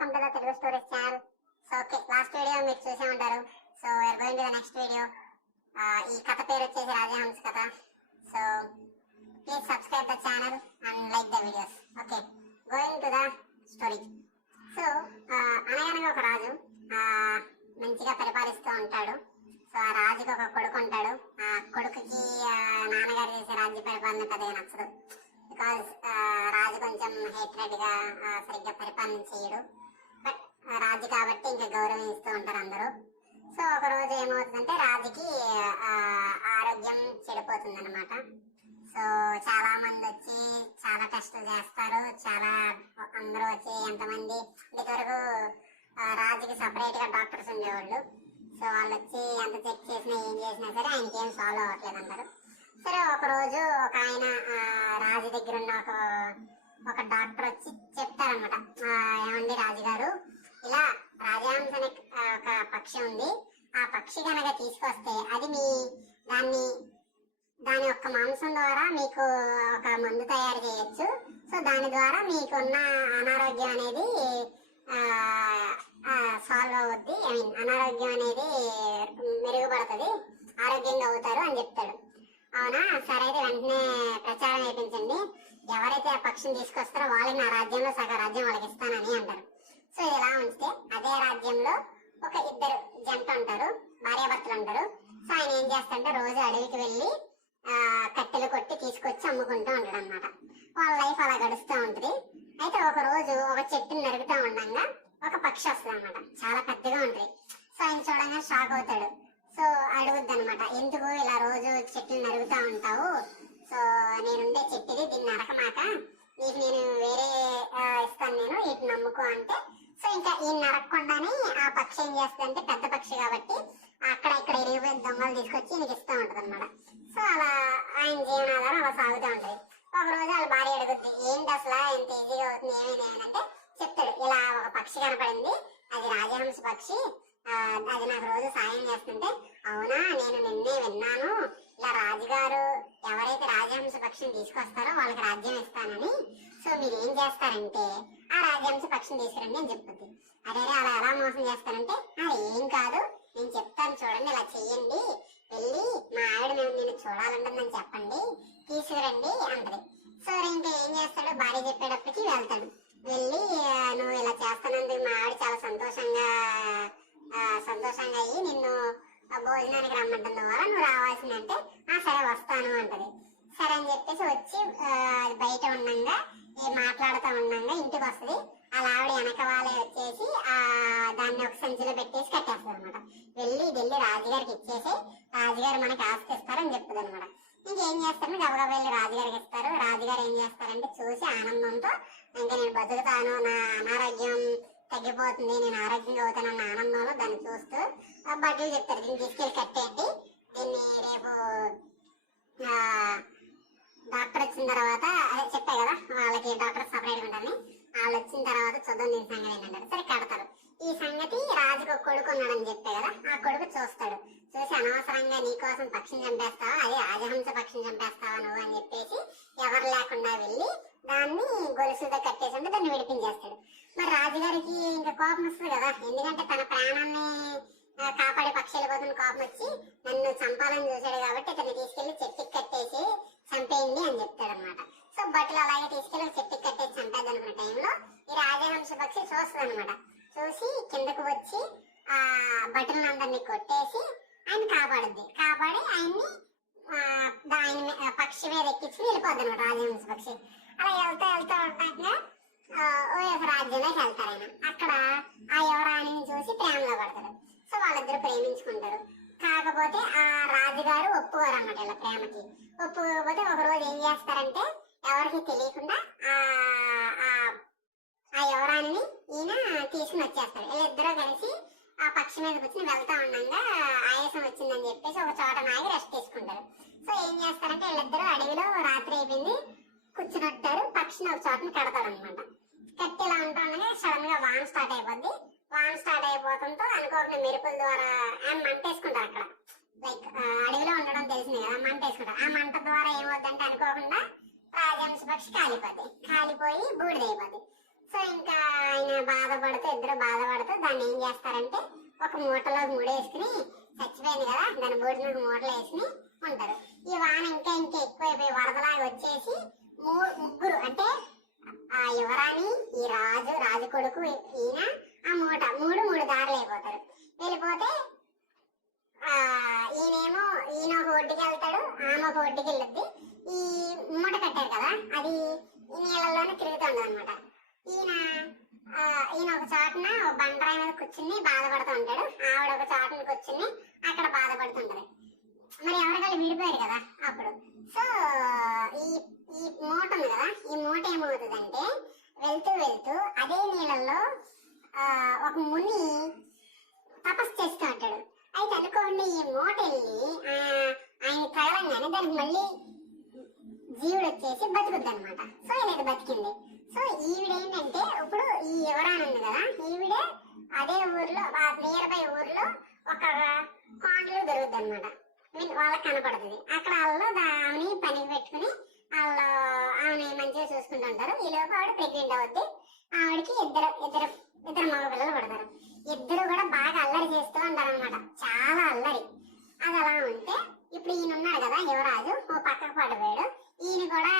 Welcome to the Telugu stories channel. So okay, last video మీరు చూసే ఉంటారు. So we are going to the next video. ఈ కథ పేరు వచ్చేసి రాజహంస కథ. So please subscribe the channel and like the videos. Okay, going to the story. So అనగనగా ఒక రాజు మంచిగా పరిపాలిస్తూ ఉంటాడు. సో ఆ రాజుకి ఒక కొడుకు ఉంటాడు. ఆ కొడుకుకి నాన్నగారు చేసే రాజ్య పరిపాలన పెద్దగా నచ్చదు. బికాజ్ రాజు కొంచెం హేట్రెడ్ గా సరిగ్గా పరిపాలన చేయడు. బట్ రాజు కాబట్టి ఇంకా గౌరవిస్తూ ఉంటారు అందరూ. సో ఒక రోజు ఏమవుతుందంటే రాజుకి ఆరోగ్యం చెడిపోతుంది అనమాట. సో చాలా మంది వచ్చి చాలా టెస్టులు చేస్తారు. చాలా అందరూ వచ్చి ఎంతమంది ఇంతవరకు రాజుకి సపరేట్ గా డాక్టర్స్ ఉండేవాళ్ళు. సో వాళ్ళు వచ్చి ఎంత చెక్ చేసినా ఏం చేసినా సరే ఆయనకి ఏం సాల్వ్ అవ్వట్లేదు అన్నారు. సరే ఒక రోజు ఒక ఆయన రాజు దగ్గర ఉన్న ఒక డాక్టర్ వచ్చి చెప్తారనమాట, ఏమండి రాజుగారు, ఇలా రాజహంస అనే ఒక పక్షి ఉంది. ఆ పక్షి కనుక తీసుకొస్తే అది దాని యొక్క మాంసం ద్వారా మీకు ఒక మందు తయారు చేయొచ్చు. సో దాని ద్వారా మీకున్న అనారోగ్యం అనేది సాల్వ్ అవుద్ది. అనారోగ్యం అనేది మెరుగుపడుతుంది, ఆరోగ్యంగా అవుతారు అని చెప్తాడు. అవునా, సరే అయితే వెంటనే ప్రచారం వేయించండి. ఎవరైతే ఆ పక్షిని తీసుకొస్తారో వాళ్ళకి నా రాజ్యంలో సగ రాజ్యం వాళ్ళకి ఇస్తానని అంటారు. సో ఇలా ఉంచితే అదే రాజ్యంలో ఒక ఇద్దరు జంట ఉంటారు, భార్యాభర్తలు ఉంటారు. సో ఆయన ఏం చేస్తాడంటే రోజు అడవికి వెళ్ళి కట్టెలు కొట్టి తీసుకొచ్చి అమ్ముకుంటూ ఉంటాడు అనమాట. వాళ్ళ లైఫ్ అలా గడుస్తూ ఉంటుంది. అయితే ఒక రోజు ఒక చెట్టుని నరుగుతూ ఉండగా ఒక పక్షి వస్తుంది అనమాట. చాలా పెద్దగా ఉంటుంది. సో ఆయన చూడంగా షాక్ అవుతాడు. సో అడుగుద్ది అనమాట, ఎందుకు ఇలా రోజు చెట్లు నరుగుతూ ఉంటావు? సో నేనుండే చెట్టుది, దీన్ని నరకమాక, నీకు నేను వేరే ఇస్తాను, నేను వీటిని నమ్ముకో అంటే. సో ఇంకా ఈ నరకకుండానే ఆ పక్షి ఏం చేస్తుందంటే, పెద్ద పక్షి కాబట్టి అక్కడ ఇక్కడ ఇరిగిపోయిన దొంగలు తీసుకొచ్చి నీకు ఇస్తూ ఉంటది అనమాట. సో అలా ఆయన జీవనాధారం అలా సాగుతూ ఉంటది. ఒక రోజు వాళ్ళ భార్య అడుగుద్ది, ఏంటి అసలు ఎంత ఈజీగా అవుతుంది, ఏమైంది చెప్తాడు. ఇలా ఒక పక్షి కనపడింది, అది రాజహంస పక్షి, అది నాకు రోజు సాయం చేస్తుంటే. అవునా, నేను నిన్నే విన్నాను, ఇలా రాజుగారు ఎవరైతే రాజహంస పక్షిని తీసుకొస్తారో వాళ్ళకి రాజ్యం ఇస్తానని. సో మీరు ఏం చేస్తారంటే ఆ రాజహంస పక్షిని తీసుకురండి అని చెప్తుంది. అదే అలా ఎలా మోసం చేస్తానంటే, ఏం కాదు, నేను చెప్తాను చూడండి, ఇలా చెయ్యండి, వెళ్ళి మా ఆవిడ నేను చూడాలంటుందని చెప్పండి, తీసుకురండి అంటది. సో ఇంకా ఏం చేస్తాడు, భార్య చెప్పేటప్పటికి వెళ్తాడు. వెళ్ళి నువ్వు ఇలా చేస్తానందుకు మా ఆవిడ చాలా సంతోషంగా అయ్యి నిన్ను భోజనానికి రమ్మంటుంది, వల్ల నువ్వు రావాల్సిందంటే సరే వస్తాను అంటది. సరే అని చెప్పేసి వచ్చి బయట ఉండంగా మాట్లాడుతూ ఉండంగా ఇంటికి వస్తుంది. అలా ఆవిడ వెనక వాళ్ళే వచ్చేసి దాన్ని ఒక సంచిలో పెట్టేసి కట్టేస్తారు అనమాట. వెళ్ళి రాజుగారికి ఇచ్చేసి రాజుగారు మనకి ఆస్తి ఇస్తారని చెప్తుంది అనమాట. ఇంకేం చేస్తారని గబగబా వెళ్ళి రాజుగారికి ఇస్తారు. రాజుగారు ఏం చేస్తారంటే చూసి ఆనందంతో, ఇంకా నేను బతుకుతాను, నా అనారోగ్యం తగ్గిపోతుంది, నేను ఆరోగ్యంగా అవుతానన్న ఆనందంలో దాన్ని చూస్తూ బట్టలు చెప్తారు, దీన్ని తీసుకెళ్ళి కట్టేయండి, దీన్ని రేపు డాక్టర్ వచ్చిన తర్వాత, అదే చెప్పే కదా వాళ్ళకి డాక్టర్ సపరేట్ ఉంటారని, వాళ్ళు వచ్చిన తర్వాత చూద్దాం దీని సంగతి ఏంటంటారు. సరే కడతారు. ఈ సంగతి రాజుకు కొడుకు ఉన్నాడని చెప్పే కదా, ఆ కొడుకు చూస్తాడు. చూసి అనవసరంగా నీకోసం పక్షిని చంపేస్తావా, అది రాజహంస పక్షిని చంపేస్తావా నువ్వు అని చెప్పేసి ఎవరు లేకుండా వెళ్ళి దాన్ని గొలుసుతో కట్టేసి ఉంటే దాన్ని విడిపించేస్తాడు. మరి రాజుగారికి ఇంకా కోపం వస్తుంది కదా, ఎందుకంటే తన ప్రాణాన్ని కాపాడే పక్షుల కోసం కోపం వచ్చి నన్ను చంపాలని చూశాడు కాబట్టి ఇతన్ని తీసుకెళ్లి చెట్టుకి కట్టేసి చంపేయండి అని చెప్తాడు అనమాట. సో బట్టలు అలాగే తీసుకెళ్లి చెట్టుకి కట్టేసి చంపేద్ది అనుకున్న టైంలో ఈ రాజహంస పక్షి చూస్తుంది అనమాట. చూసి కిందకు వచ్చి బట్టలను అందరినీ కొట్టేసి ఆయన కాపాడి ఆయన్ని పక్షి మీద ఎక్కించుకుని వెళ్ళిపోద్ది అనమాట రాజహంస పక్షి. అలా వెళ్తా ఉంటాక ఒక రాజ్యంలోకి వెళ్తారు. ఆయన అక్కడ ఆ యువరాణిని చూసి ప్రేమలో పడతాడు. సో వాళ్ళిద్దరు ప్రేమించుకుంటారు. కాకపోతే ఆ రాజుగారు ఒప్పుకోరు అన్నమాట ఇలా ప్రేమకి. ఒప్పుకోకపోతే ఒక రోజు ఏం చేస్తారంటే ఎవరికి తెలియకుండా ఆ యువరాణిని ఈయన తీసుకుని వచ్చేస్తాడు. వీళ్ళిద్దరూ కలిసి ఆ పక్షి మీద కూర్చొని వెళ్తా ఉండగా ఆయాసం వచ్చిందని చెప్పేసి ఒక చోట నాగి రెస్ట్ తీసుకుంటారు. సో ఏం చేస్తారంటే వీళ్ళిద్దరూ అడవిలో రాత్రి అయిపోయింది కూర్చునట్టారు, పక్షిని ఒక చోటని కడతాడు అనమాట. కట్టి ఇలా ఉంటుండగా సడన్ గా వాన స్టార్ట్ అయిపోద్ది. వాన స్టార్ట్ అయిపోతుందో అనుకోకుండా మెరుపుల ద్వారా మంట వేసుకుంటారు. అక్కడ లైక్ అడవిలో ఉండడం తెలిసింది కదా, మంట వేసుకుంటారు. ఆ మంట ద్వారా ఏమవుతుందంటే అనుకోకుండా రాజహంస పక్షి కాలిపోయి బూడిదైపోద్ది. సో ఇంకా ఆయన బాధపడుతూ ఇద్దరు బాధపడుతూ దాన్ని ఏం చేస్తారంటే ఒక మూటలో ముడేసుకుని చచ్చిపోయింది కదా దాని బోటి మీద మూటలు వేసుకుని ఉంటారు. ఈ వాన ఇంకా ఇంకా ఎక్కువైపోయి వరదలాగా వచ్చేసి ముగ్గురు అంటే ఆ యువరాణి, ఈ రాజు కొడుకు, ఈయన ఆ మూట మూడు దారులు అయిపోతారు. వెళ్ళిపోతే ఈయన ఒక ఒడ్డుకి వెళ్తాడు, ఆమె ఒక ఒడ్డుకి వెళ్ళొద్ది. ఈ మూట కట్టారు కదా అది ఈ నీళ్ళల్లోనే తిరుగుతుంది అనమాట. ఈయన ఒక చాటున బండరాయి మీద కూర్చుని బాధపడుతూ ఉంటాడు, ఆవిడ ఒక చాటున కూర్చుని అక్కడ బాధపడుతుంటది. మరి ఎవరికాళ్ళు విడిపోయారు కదా అప్పుడు. సో ఈ ఈ మూట ఉంది కదా, ఈ మూట ఏమవుతుందంటే వెళ్తూ వెళ్తూ అదే నీళ్ళల్లో ఒక ముని తపస్సు చేస్తూ ఉంటాడు. అయితే అనుకోండి ఈ మూట వెళ్ళి ఆయన తగలంగానే దానికి మళ్ళీ జీవుడు వచ్చేసి బతుకుద్ది అనమాట. సో ఇది బతికింది. సో ఈవిడేంటంటే ఇప్పుడు ఈ యువరాణి ఉంది కదా, ఈవిడే అదే ఊర్లో నియర్ బై ఊర్లో ఒక కాండ్లో దొరుకుద్ది అనమాట. వాళ్ళకి కనపడుతుంది. అక్కడ వాళ్ళు ఆమెని పనికి పెట్టుకుని వాళ్ళు ఆమెని మంచిగా చూసుకుంటుంటారు. ఈ లోపు ఆవిడ ప్రెగ్నెంట్ అవుద్ది. ఆవిడకి ఇద్దరు మగ పిల్లలు పడతారు. ఇద్దరు కూడా బాగా అల్లరి చేస్తూ ఉంటారు అనమాట, చాలా అల్లరి. అది అలా ఉంటే ఇప్పుడు ఈయన ఉన్నాడు కదా యువరాజు, ఓ పక్కకు పడిపోయాడు. ఈయన కూడా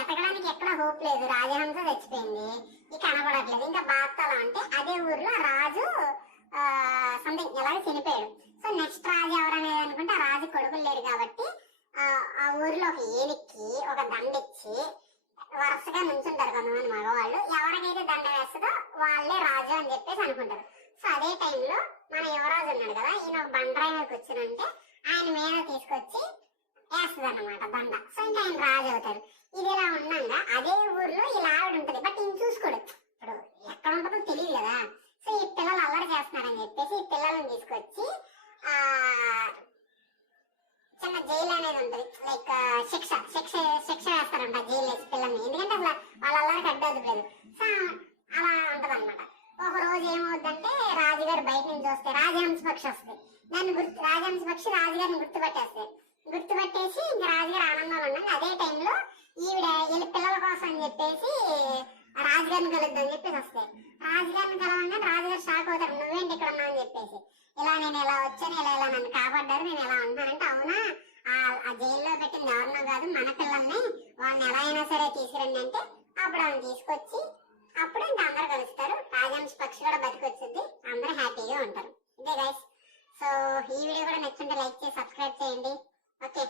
ఎతకడానికి ఎక్కడ హోప్ లేదు, రాజహంస చచ్చిపోయింది, ఇక కనపడట్లేదు. ఇంకా బాధతో అలా ఉంటే అదే ఊర్లో రాజు సంథింగ్ ఎలాగో చనిపోయాడు. సో నెక్స్ట్ రాజు ఎవరనేది అనుకుంటే ఆ రాజు కొడుకులు లేరు కాబట్టి ఆ ఊర్లో ఒక ఏలిక్కి ఒక దండ ఇచ్చి వరుసగా నుంచుంటారు కొంతమంది మగవాళ్ళు. ఎవరికైతే దండ వేస్తుందో వాళ్ళే రాజు అని చెప్పేసి అనుకుంటారు. సో అదే టైంలో మన యువరాజు ఉన్నాడు కదా, ఈయన ఒక బండరాయి మీద కూర్చుని ఉంటే ఆయన మీద తీసుకొచ్చి వేస్తుంది అన్నమాట దండ. సో ఇంకా ఆయన రాజు అవుతారు. ఇది ఇలా ఉన్నాగా అదే ఊర్లో ఇలా ఆవిడ ఉంటుంది. బట్ ఈయన చూసుకోడు, ఇప్పుడు ఎక్కడ ఉంటుందో తెలియదు కదా. సో ఈ పిల్లలు అల్లరి చేస్తున్నారని చెప్పేసి ఈ పిల్లల్ని తీసుకొచ్చి చిన్న జైలు అనేది ఉంటుంది, లైక్ శిక్ష వేస్తారంట జైలు వేసి పిల్లల్ని. ఎందుకంటే అసలు వాళ్ళ అల్లరికి అడ్డలేదు. సో అలా ఉంటది అనమాట. ఒక రోజు ఏమవుద్దంటే రాజుగారు బయట నుంచి వస్తే రాజహంస పక్షి వస్తుంది. రాజహంస పక్షి రాజుగారిని గుర్తుపట్టేసి ఇంకా రాజుగారు ఆనందంలో ఉన్నాడు. అదే టైంలో ఈవిడ వీళ్ళ పిల్లల కోసం అని చెప్పేసి రాజుగారిని కలుద్దని చెప్పేసి వస్తాయి. రాజుగారిని కలవగానే రాజుగారు షాక్ అవుతారు, నువ్వేంటి ఇక్కడ ఉన్నావు అని చెప్పేసి. ఇలా నేను ఇలా వచ్చాను, ఇలా నన్ను కాపాడ్డారు, నేను ఎలా ఉన్నానంటే అవునా ఆ జైల్లో పెట్టింది ఎవరినో కాదు మన పిల్లల్ని, వాళ్ళని ఎలా అయినా సరే తీసుకురండి అంటే అప్పుడు ఆమెను తీసుకొచ్చి అప్పుడు ఇంకా అందరు కలుస్తారు. రాజహంస పక్షి కూడా బతికొచ్చింది, అందరూ హ్యాపీగా ఉంటారు. ఇదే గైస్. సో ఈ వీడియో కూడా నచ్చుంటే లైక్ చేసి సబ్స్క్రైబ్ చేయండి. ఓకే.